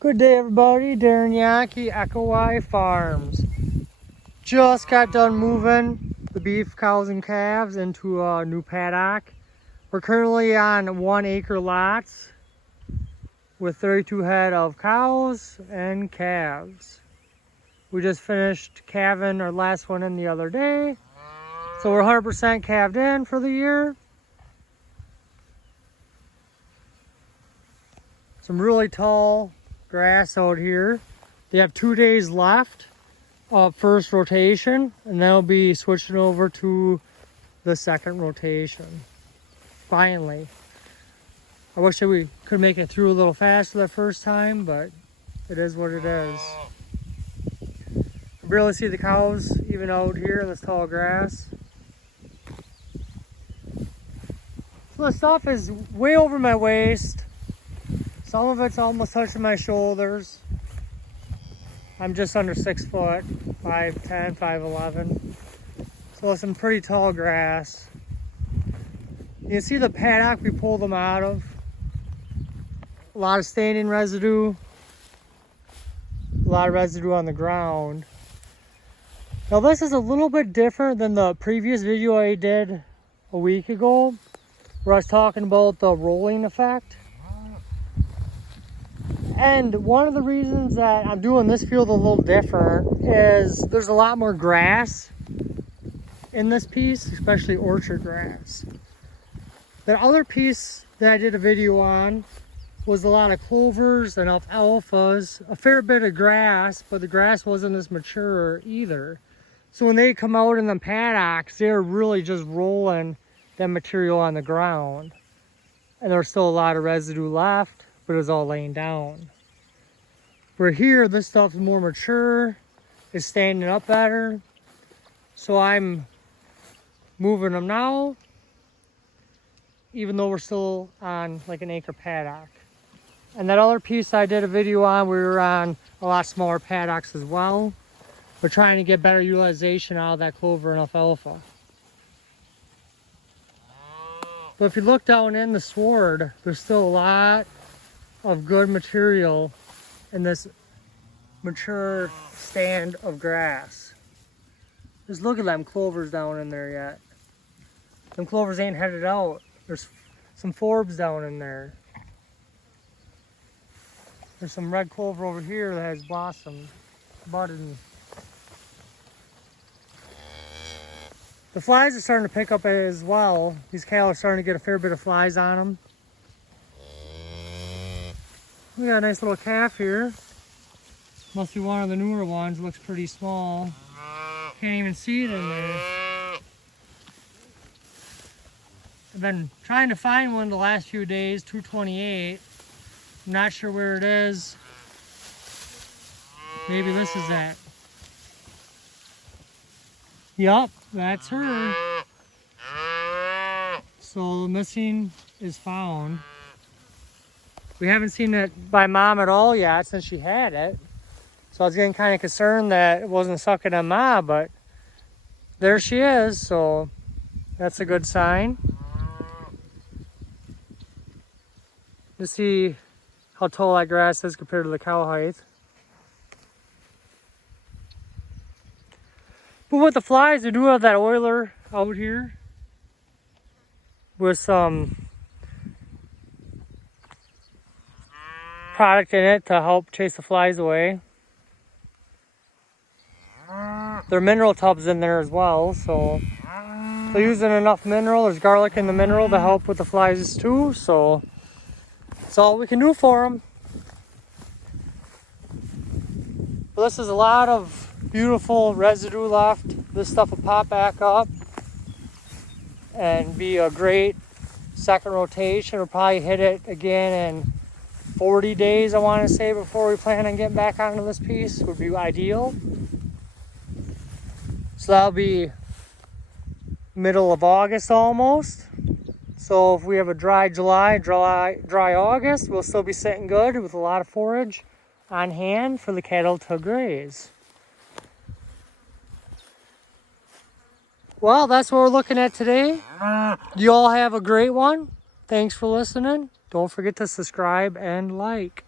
Good day, everybody. Darren Yankee, Echo Y Farms. Just got done moving the beef cows and calves into a new paddock. We're currently on 1 acre lots with 32 head of cows and calves. We just finished calving our last one in the other day. So we're 100% calved in for the year. Some really tall grass out here. They have 2 days left of first rotation, and then I'll be switching over to the second rotation. Finally. I wish that we could make it through a little faster that first time, but it is what it is. I barely see the cows even out here in this tall grass. So the stuff is way over my waist. Some of it's almost touching my shoulders. I'm just under 6 foot, 5'10", 5'11". So some pretty tall grass. You can see the paddock we pulled them out of. A lot of standing residue. A lot of residue on the ground. Now this is a little bit different than the previous video I did a week ago, where I was talking about the rolling effect. And one of the reasons that I'm doing this field a little different is there's a lot more grass in this piece, especially orchard grass. The other piece that I did a video on was a lot of clovers and alfalfas, a fair bit of grass, but the grass wasn't as mature either. So when they come out in the paddocks, they're really just rolling that material on the ground. And there's still a lot of residue left, but it's all laying down. Where here, this stuff is more mature, it's standing up better. So I'm moving them now, even though we're still on like an acre paddock. And that other piece I did a video on, we were on a lot smaller paddocks as well. We're trying to get better utilization out of that clover and alfalfa. But if you look down in the sward, there's still a lot of good material in this mature stand of grass. Just look at them clovers down in there yet. Them clovers ain't headed out. There's some forbs down in there. There's some red clover over here that has blossomed, budded. The flies are starting to pick up as well. These cattle are starting to get a fair bit of flies on them. We got a nice little calf here. Must be one of the newer ones. Looks pretty small. Can't even see it in there. I've been trying to find one the last few days, 228. I'm not sure where it is. Maybe this is that. Yup, that's her. So the missing is found. We haven't seen it by mom at all yet since she had it. So I was getting kind of concerned that it wasn't sucking on ma, but there she is, so that's a good sign. To see how tall that grass is compared to the cow height. But with the flies, we do have that oiler out here with some product in it to help chase the flies away. There are mineral tubs in there as well, so they're using enough mineral. There's garlic in the mineral to help with the flies too, so that's all we can do for them. But this is a lot of beautiful residue left. This stuff will pop back up and be a great second rotation. We'll probably hit it again in 40 days, I want to say, before we plan on getting back onto this piece. Would be ideal. So that'll be middle of August almost. So if we have a dry July, dry August, we'll still be sitting good with a lot of forage on hand for the cattle to graze. Well, that's what we're looking at today. You all have a great one. Thanks for listening. Don't forget to subscribe and like.